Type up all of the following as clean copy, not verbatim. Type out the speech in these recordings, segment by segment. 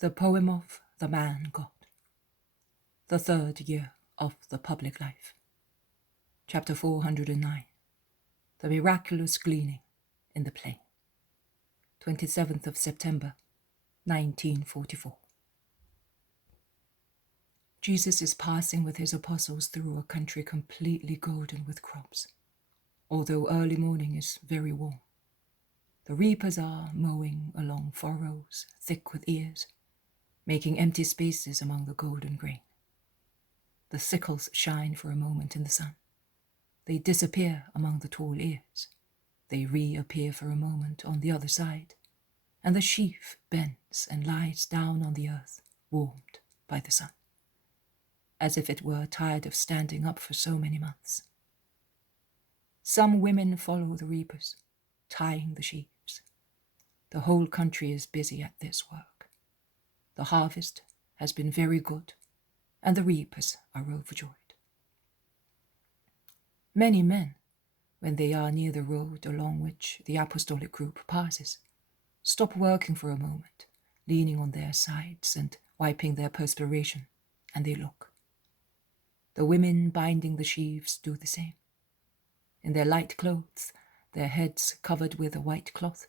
The poem of the man God. The third year of the public life. Chapter 409. The Miraculous Gleaning in the Plain. 27th of September, 1944. Jesus is passing with his apostles through a country completely golden with crops, although early morning is very warm. The reapers are mowing along furrows thick with ears, making empty spaces among the golden grain. The sickles shine for a moment in the sun. They disappear among the tall ears. They reappear for a moment on the other side, and the sheaf bends and lies down on the earth, warmed by the sun, as if it were tired of standing up for so many months. Some women follow the reapers, tying the sheaves. The whole country is busy at this work. The harvest has been very good, and the reapers are overjoyed. Many men, when they are near the road along which the apostolic group passes, stop working for a moment, leaning on their sides and wiping their perspiration, and they look. The women binding the sheaves do the same. In their light clothes, their heads covered with a white cloth,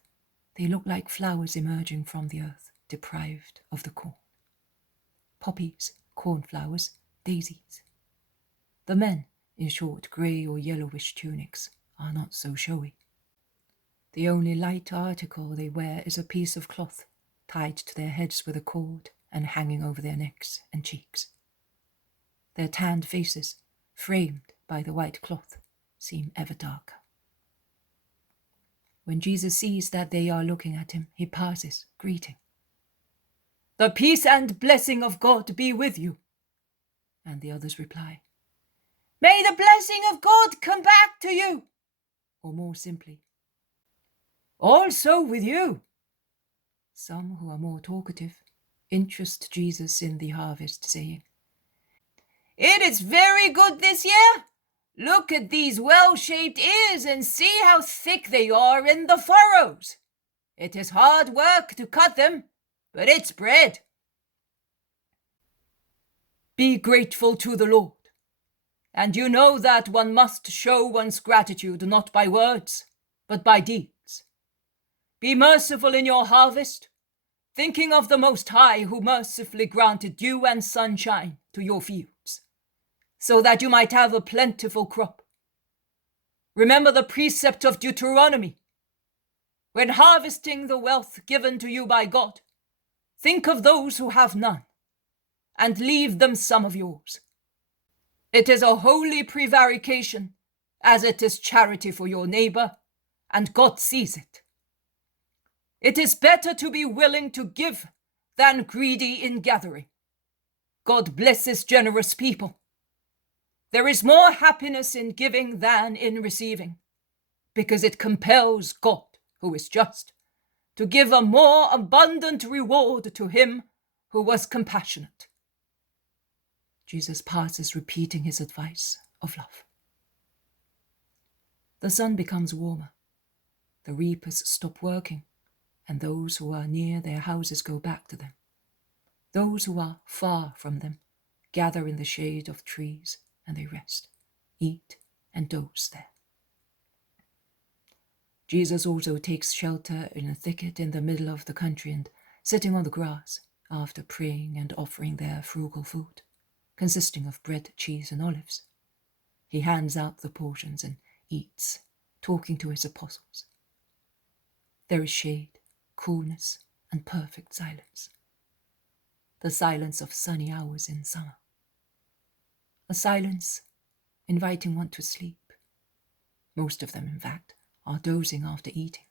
they look like flowers emerging from the earth, deprived of the corn. Poppies, cornflowers, daisies. The men, in short grey or yellowish tunics, are not so showy. The only light article they wear is a piece of cloth, tied to their heads with a cord and hanging over their necks and cheeks. Their tanned faces, framed by the white cloth, seem ever darker. When Jesus sees that they are looking at him, he passes, greeting. "The peace and blessing of God be with you." And the others reply, "May the blessing of God come back to you." Or more simply, "Also with you." Some who are more talkative interest Jesus in the harvest, saying, "It is very good this year. Look at these well-shaped ears and see how thick they are in the furrows. It is hard work to cut them, but it's bread." Be grateful to the Lord, and you know that one must show one's gratitude not by words, but by deeds. Be merciful in your harvest, thinking of the Most High who mercifully granted dew and sunshine to your fields, so that you might have a plentiful crop. Remember the precept of Deuteronomy. When harvesting the wealth given to you by God, think of those who have none, and leave them some of yours. It is a holy prevarication, as it is charity for your neighbor, and God sees it. It is better to be willing to give than greedy in gathering. God blesses generous people. There is more happiness in giving than in receiving, because it compels God, who is just, to give a more abundant reward to him who was compassionate. Jesus passes repeating his advice of love. The sun becomes warmer. The reapers stop working, and those who are near their houses go back to them. Those who are far from them gather in the shade of trees, and they rest, eat, and doze there. Jesus also takes shelter in a thicket in the middle of the country, and sitting on the grass, after praying and offering their frugal food, consisting of bread, cheese, and olives, he hands out the portions and eats, talking to his apostles. There is shade, coolness, and perfect silence. The silence of sunny hours in summer. A silence inviting one to sleep. Most of them, in fact, are dozing after eating.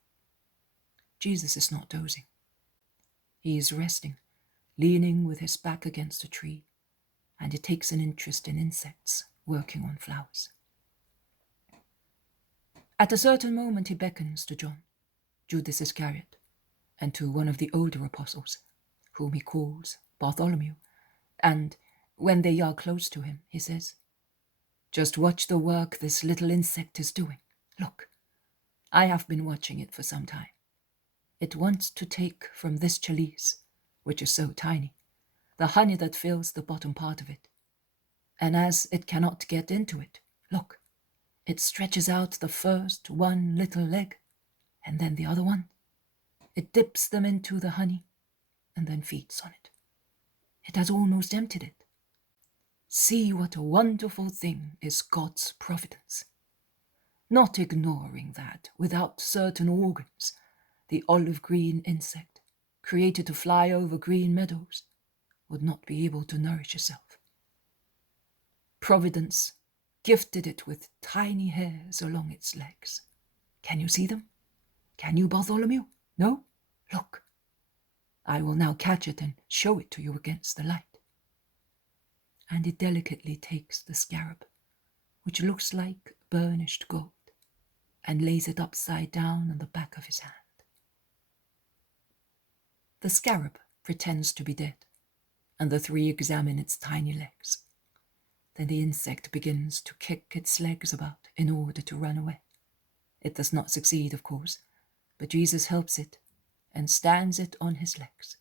Jesus is not dozing. He is resting, leaning with his back against a tree, and he takes an interest in insects working on flowers. At a certain moment he beckons to John, Judas Iscariot, and to one of the older apostles, whom he calls Bartholomew, and when they are close to him, he says, "Just watch the work this little insect is doing. Look, I have been watching it for some time. It wants to take from this chalice which is so tiny, the honey that fills the bottom part of it. And as it cannot get into it, look, it stretches out the first one little leg, and then the other one. It dips them into the honey, and then feeds on it. It has almost emptied it. See what a wonderful thing is God's providence. Not ignoring that, without certain organs, the olive green insect, created to fly over green meadows, would not be able to nourish itself. Providence gifted it with tiny hairs along its legs. Can you see them? Can you, Bartholomew? No? Look. I will now catch it and show it to you against the light. And he delicately takes the scarab, which looks like burnished gold, and lays it upside down on the back of his hand. The scarab pretends to be dead, and the three examine its tiny legs. Then the insect begins to kick its legs about in order to run away. It does not succeed, of course, but Jesus helps it and stands it on his legs.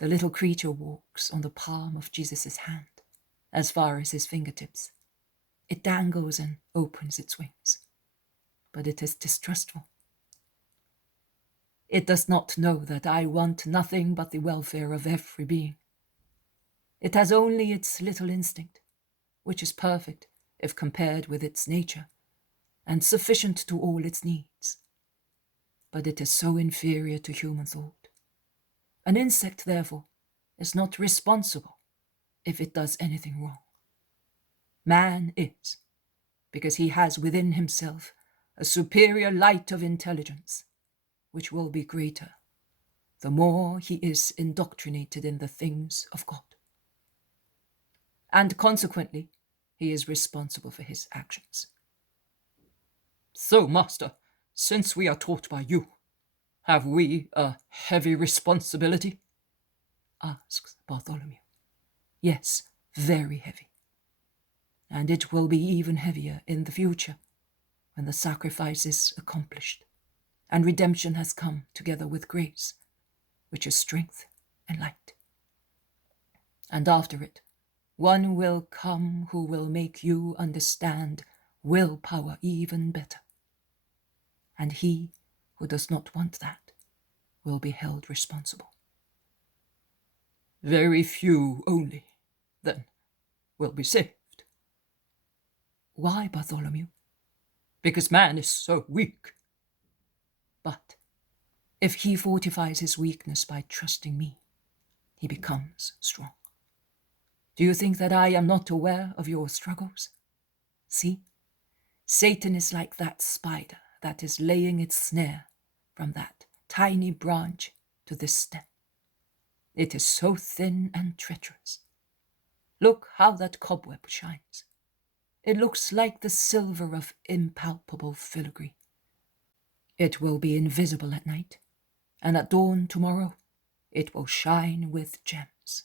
The little creature walks on the palm of Jesus' hand, as far as his fingertips. It dangles and opens its wings, but it is distrustful. It does not know that I want nothing but the welfare of every being. It has only its little instinct, which is perfect if compared with its nature, and sufficient to all its needs. But it is so inferior to human thought. An insect, therefore, is not responsible if it does anything wrong. Man is, because he has within himself a superior light of intelligence, which will be greater the more he is indoctrinated in the things of God. And consequently, he is responsible for his actions. So, Master, since we are taught by you, have we a heavy responsibility? Asks Bartholomew. Yes, very heavy. And it will be even heavier in the future, when the sacrifice is accomplished, and redemption has come together with grace, which is strength and light. And after it, one will come who will make you understand willpower even better. And he who does not want that will be held responsible. Very few only, then, will be saved. Why, Bartholomew? Because man is so weak. But if he fortifies his weakness by trusting me, he becomes strong. Do you think that I am not aware of your struggles? See, Satan is like that spider that is laying its snare from that tiny branch to this stem. It is so thin and treacherous. Look how that cobweb shines. It looks like the silver of impalpable filigree. It will be invisible at night, and at dawn tomorrow it will shine with gems.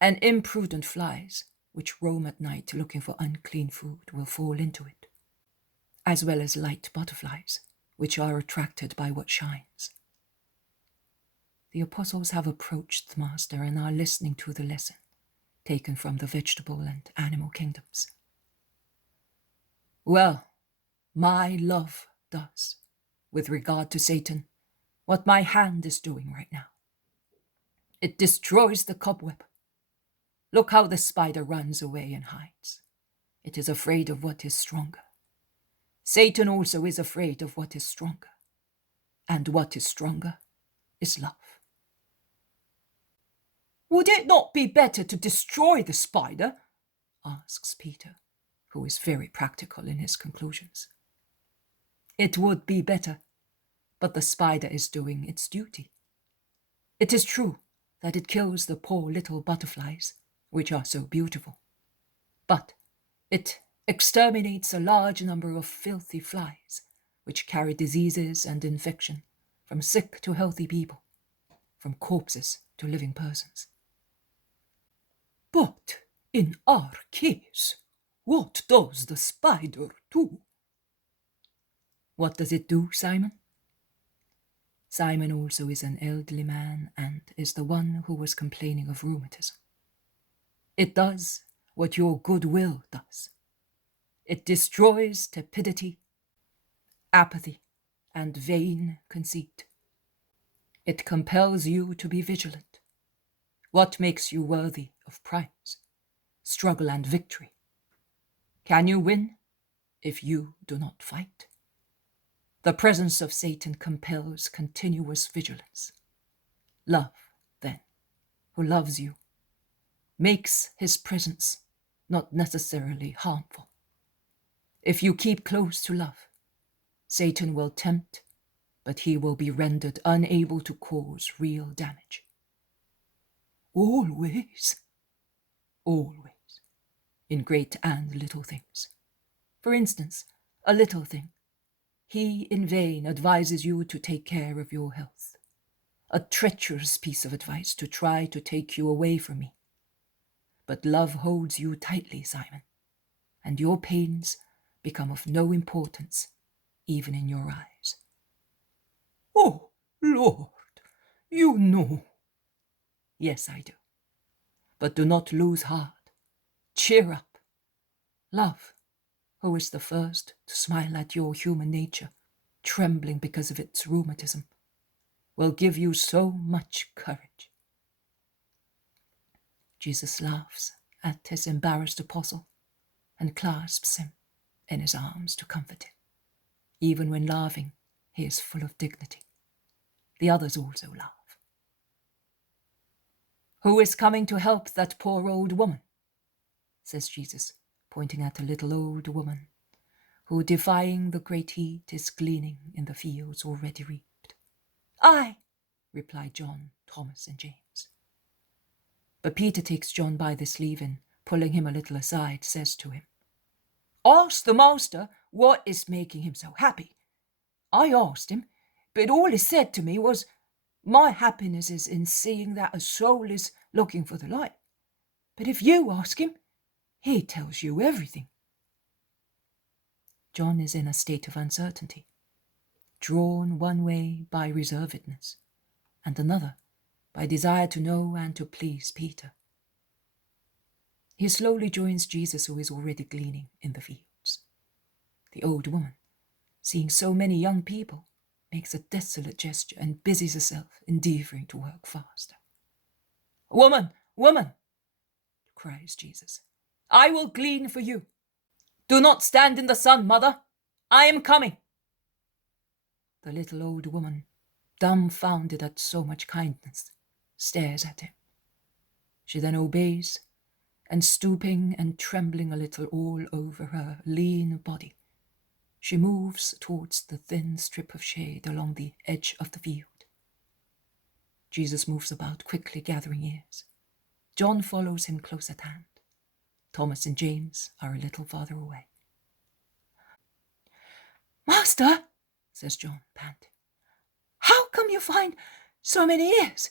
And imprudent flies, which roam at night looking for unclean food, will fall into it, as well as light butterflies, which are attracted by what shines. The apostles have approached the Master and are listening to the lesson, taken from the vegetable and animal kingdoms. Well, my love does, with regard to Satan, what my hand is doing right now. It destroys the cobweb. Look how the spider runs away and hides. It is afraid of what is stronger. Satan also is afraid of what is stronger. And what is stronger is love. Would it not be better to destroy the spider? Asks Peter, who is very practical in his conclusions. It would be better, but the spider is doing its duty. It is true that it kills the poor little butterflies, which are so beautiful, but it exterminates a large number of filthy flies, which carry diseases and infection from sick to healthy people, from corpses to living persons. But in our case, what does the spider do? What does it do, Simon? Simon also is an elderly man and is the one who was complaining of rheumatism. It does what your good will does. It destroys tepidity, apathy, and vain conceit. It compels you to be vigilant. What makes you worthy of prize, struggle, and victory? Can you win if you do not fight? The presence of Satan compels continuous vigilance. Love, then, who loves you, makes his presence not necessarily harmful. If you keep close to love, Satan will tempt, but he will be rendered unable to cause real damage. Always, in great and little things. For instance, a little thing. He in vain advises you to take care of your health. A treacherous piece of advice to try to take you away from me. But love holds you tightly, Simon, and your pains become of no importance, even in your eyes. Oh, Lord, you know. Yes, I do. But do not lose heart. Cheer up. Love, who is the first to smile at your human nature, trembling because of its rheumatism, will give you so much courage. Jesus laughs at his embarrassed apostle and clasps him in his arms to comfort him. Even when laughing, he is full of dignity. The others also laugh. Who is coming to help that poor old woman? Says Jesus, pointing at a little old woman who, defying the great heat, is gleaning in the fields already reaped. I, replied John, Thomas, and James. But Peter takes John by the sleeve and, pulling him a little aside, says to him, Ask the master what is making him so happy. I asked him, but all he said to me was, my happiness is in seeing that a soul is looking for the light. But if you ask him, he tells you everything. John is in a state of uncertainty, drawn one way by reservedness, and another by desire to know and to please Peter. He slowly joins Jesus, who is already gleaning in the fields. The old woman, seeing so many young people, makes a desolate gesture and busies herself endeavoring to work faster. Woman, cries Jesus, I will glean for you. Do not stand in the sun, mother. I am coming. The little old woman, dumbfounded at so much kindness, stares at him. She then obeys, and stooping and trembling a little all over her lean body, she moves towards the thin strip of shade along the edge of the field. Jesus moves about, quickly gathering ears. John follows him close at hand. Thomas and James are a little farther away. Master, says John, panting, how come you find so many ears?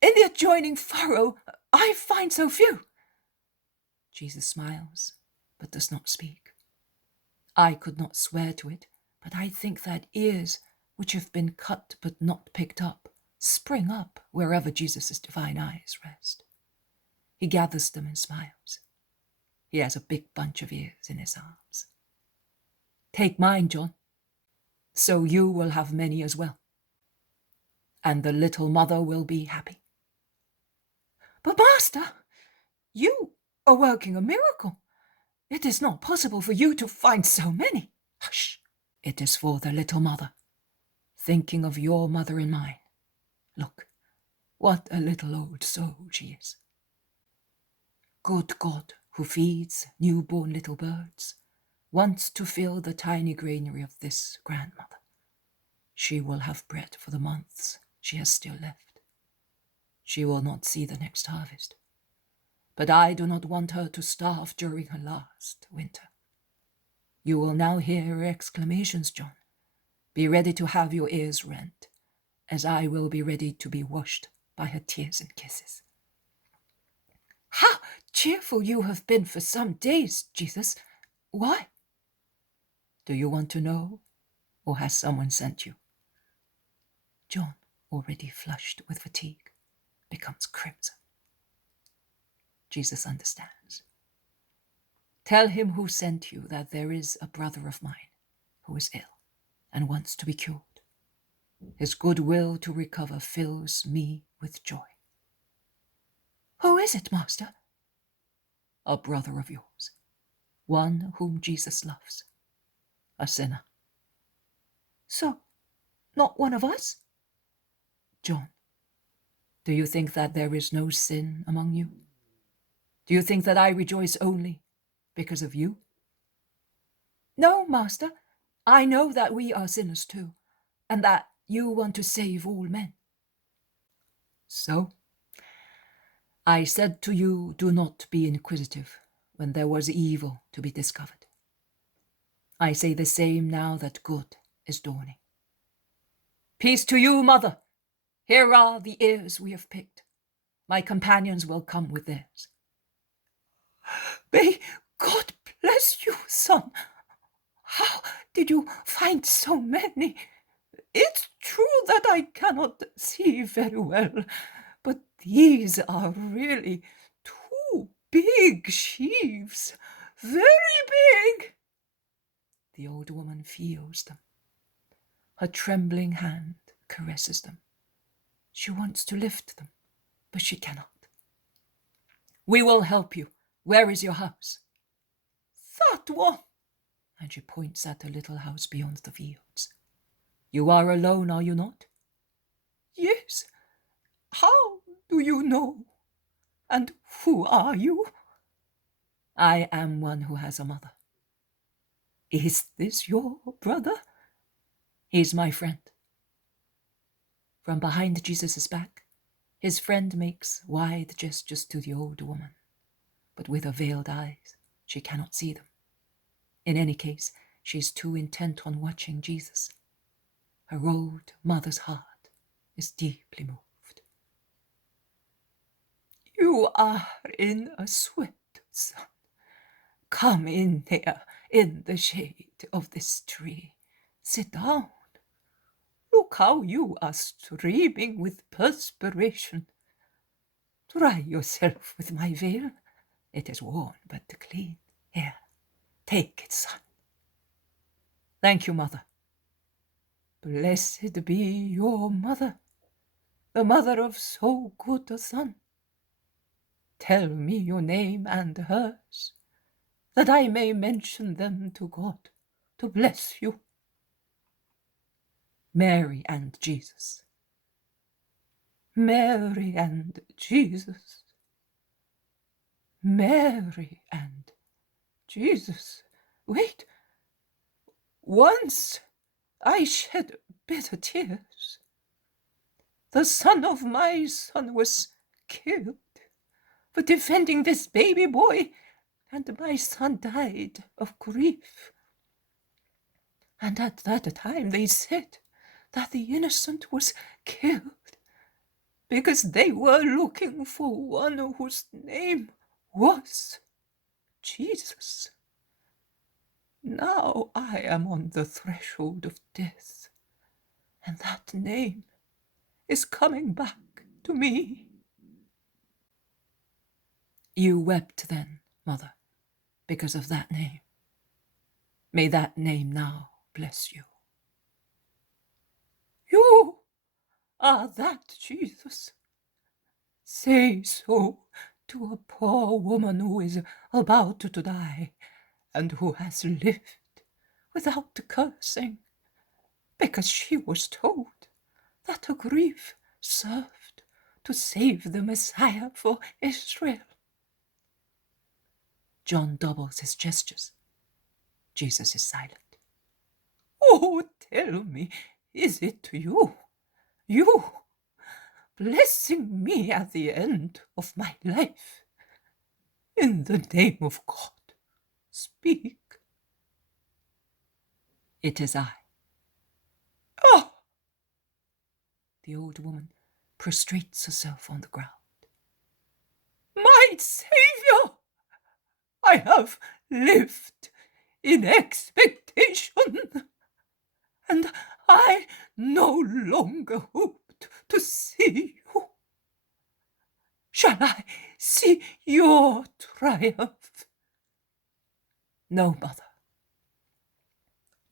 In the adjoining furrow, I find so few. Jesus smiles, but does not speak. I could not swear to it, but I think that ears which have been cut but not picked up spring up wherever Jesus' divine eyes rest. He gathers them and smiles. He has a big bunch of ears in his arms. Take mine, John, so you will have many as well, and the little mother will be happy. But master, you are working a miracle. It is not possible for you to find so many. Hush, it is for the little mother, thinking of your mother and mine. Look, what a little old soul she is. Good God, who feeds newborn little birds, wants to fill the tiny granary of this grandmother. She will have bread for the months she has still left. She will not see the next harvest. But I do not want her to starve during her last winter. You will now hear her exclamations, John. Be ready to have your ears rent, as I will be ready to be washed by her tears and kisses. How cheerful you have been for some days, Jesus. Why? Do you want to know, or has someone sent you? John, already flushed with fatigue, becomes crimson. Jesus understands. Tell him who sent you that there is a brother of mine who is ill and wants to be cured. His good will to recover fills me with joy. Who is it, Master? A brother of yours, one whom Jesus loves, a sinner. So, not one of us? John, do you think that there is no sin among you? Do you think that I rejoice only because of you? No, Master, I know that we are sinners too, and that you want to save all men. So, I said to you, do not be inquisitive when there was evil to be discovered. I say the same now that good is dawning. Peace to you, Mother. Here are the ears we have picked. My companions will come with theirs. May God bless you, son. How did you find so many? It's true that I cannot see very well, but these are really 2 big sheaves. Very big. The old woman feels them. Her trembling hand caresses them. She wants to lift them, but she cannot. We will help you. Where is your house? That one. And she points at a little house beyond the fields. You are alone, are you not? Yes. How do you know? And who are you? I am one who has a mother. Is this your brother? He's my friend. From behind Jesus' back, his friend makes wide gestures to the old woman, but with her veiled eyes, she cannot see them. In any case, she is too intent on watching Jesus. Her old mother's heart is deeply moved. You are in a sweat, son. Come in here, in the shade of this tree. Sit down. Look how you are streaming with perspiration. Dry yourself with my veil. It is worn but clean. Here, take it, son. Thank you, Mother. Blessed be your mother, the mother of so good a son. Tell me your name and hers, that I may mention them to God to bless you. Mary and Jesus. Mary and Jesus. Mary and Jesus. Wait. Once I shed bitter tears. The son of my son was killed for defending this baby boy, and my son died of grief. And at that time they said that the innocent was killed because they were looking for one whose name was Jesus. Now I am on the threshold of death, and that name is coming back to me. You wept then, Mother, because of that name. May that name now bless you. You are that Jesus. Say so to a poor woman who is about to die and who has lived without cursing, because she was told that her grief served to save the Messiah for Israel. John doubles his gestures. Jesus is silent. Oh, tell me, is it you? You, blessing me at the end of my life? In the name of God, speak. It is I. Oh! The old woman prostrates herself on the ground. My Saviour! I have lived in expectation, and I no longer hoped to see you. Shall I see your triumph? No, mother.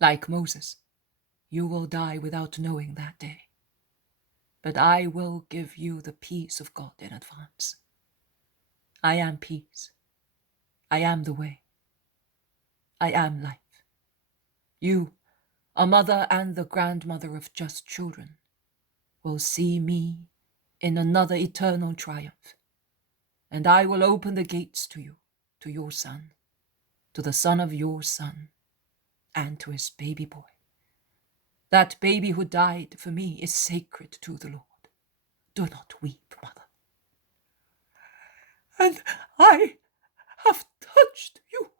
Like Moses, you will die without knowing that day. But I will give you the peace of God in advance. I am peace. I am the way. I am life. You, a mother and the grandmother of just children, will see me in another eternal triumph. And I will open the gates to you, to your son, to the son of your son, and to his baby boy. That baby who died for me is sacred to the Lord. Do not weep, mother. And I have touched you,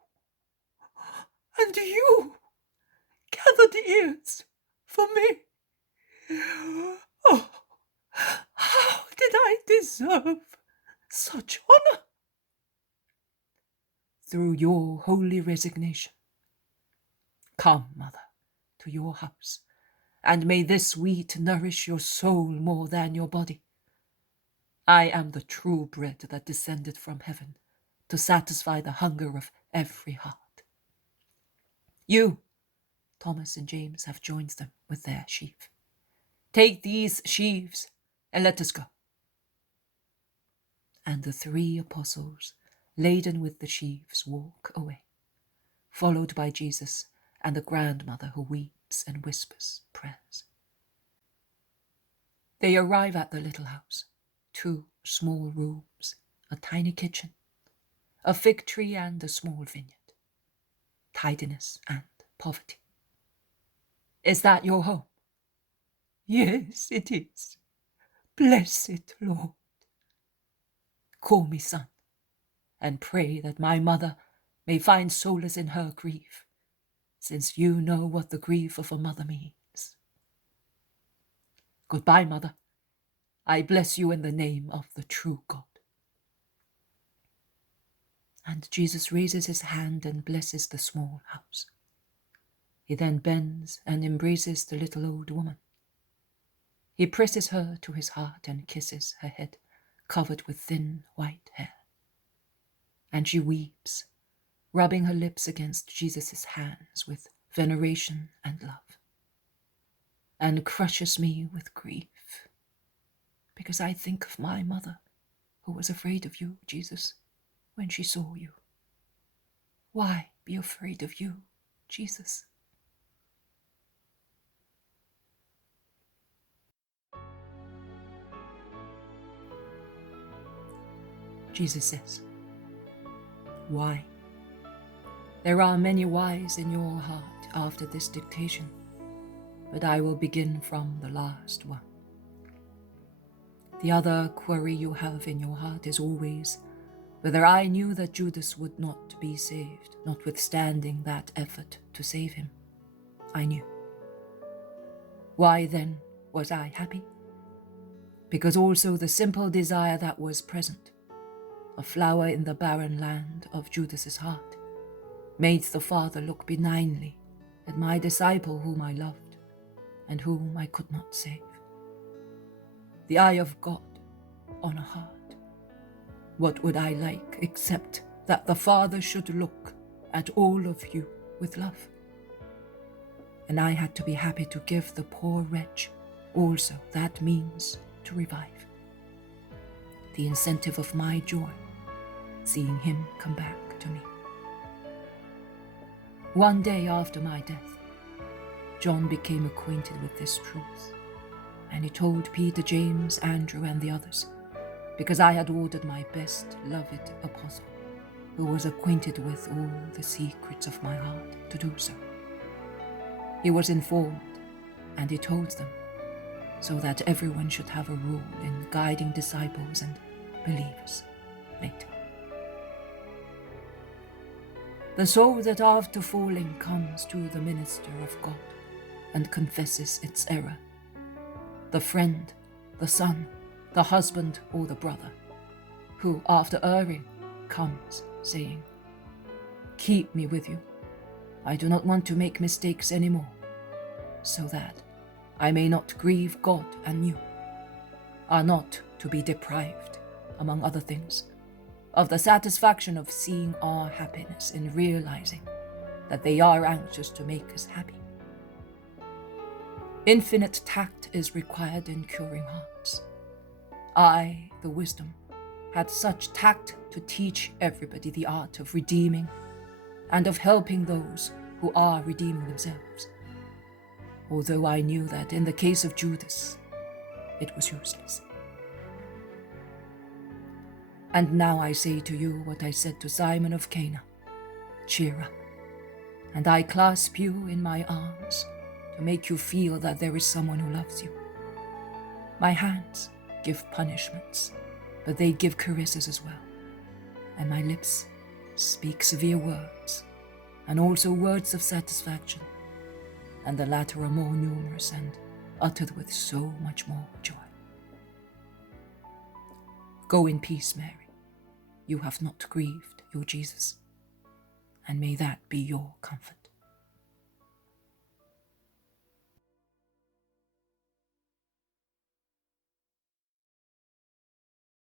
and you gathered ears for me. Oh, how did I deserve such honor? Through your holy resignation. Come, mother, to your house, and may this wheat nourish your soul more than your body. I am the true bread that descended from heaven to satisfy the hunger of every heart. You, Thomas and James, have joined them with their sheaf. Take these sheaves and let us go. And the 3 apostles, laden with the sheaves, walk away, followed by Jesus and the grandmother who weeps and whispers prayers. They arrive at the little house, 2 small rooms, a tiny kitchen, a fig tree and a small vineyard, tidiness and poverty. Is that your home? Yes, it is. Blessed Lord. Call me son, and pray that my mother may find solace in her grief, since you know what the grief of a mother means. Goodbye, mother. I bless you in the name of the true God. And Jesus raises his hand and blesses the small house. He then bends and embraces the little old woman. He presses her to his heart and kisses her head, covered with thin white hair. And she weeps, rubbing her lips against Jesus' hands with veneration and love, and crushes me with grief, because I think of my mother, who was afraid of you, Jesus, when she saw you. Why be afraid of you, Jesus? Jesus says, why? There are many whys in your heart after this dictation, but I will begin from the last one. The other query you have in your heart is always whether I knew that Judas would not be saved, notwithstanding that effort to save him. I knew. Why then was I happy? Because also the simple desire that was present, a flower in the barren land of Judas's heart, made the Father look benignly at my disciple whom I loved and whom I could not save. The eye of God on a heart. What would I like except that the Father should look at all of you with love? And I had to be happy to give the poor wretch also that means to revive. The incentive of my joy, seeing him come back to me. One day after my death, John became acquainted with this truth, and he told Peter, James, Andrew, and the others, because I had ordered my best loved apostle, who was acquainted with all the secrets of my heart, to do so. He was informed, and he told them, so that everyone should have a role in guiding disciples and believers later. The soul that after falling comes to the minister of God and confesses its error, the friend, the son, the husband, or the brother, who after erring comes saying, "Keep me with you. I do not want to make mistakes anymore," so that I may not grieve God and you, are not to be deprived, among other things, of the satisfaction of seeing our happiness in realizing that they are anxious to make us happy. Infinite tact is required in curing hearts. I, the wisdom, had such tact to teach everybody the art of redeeming and of helping those who are redeeming themselves, although I knew that in the case of Judas, it was useless. And now I say to you what I said to Simon of Cana, cheer up, and I clasp you in my arms to make you feel that there is someone who loves you. My hands give punishments, but they give caresses as well, and my lips speak severe words, and also words of satisfaction, and the latter are more numerous and uttered with so much more joy. Go in peace, Mary. You have not grieved your Jesus, and may that be your comfort.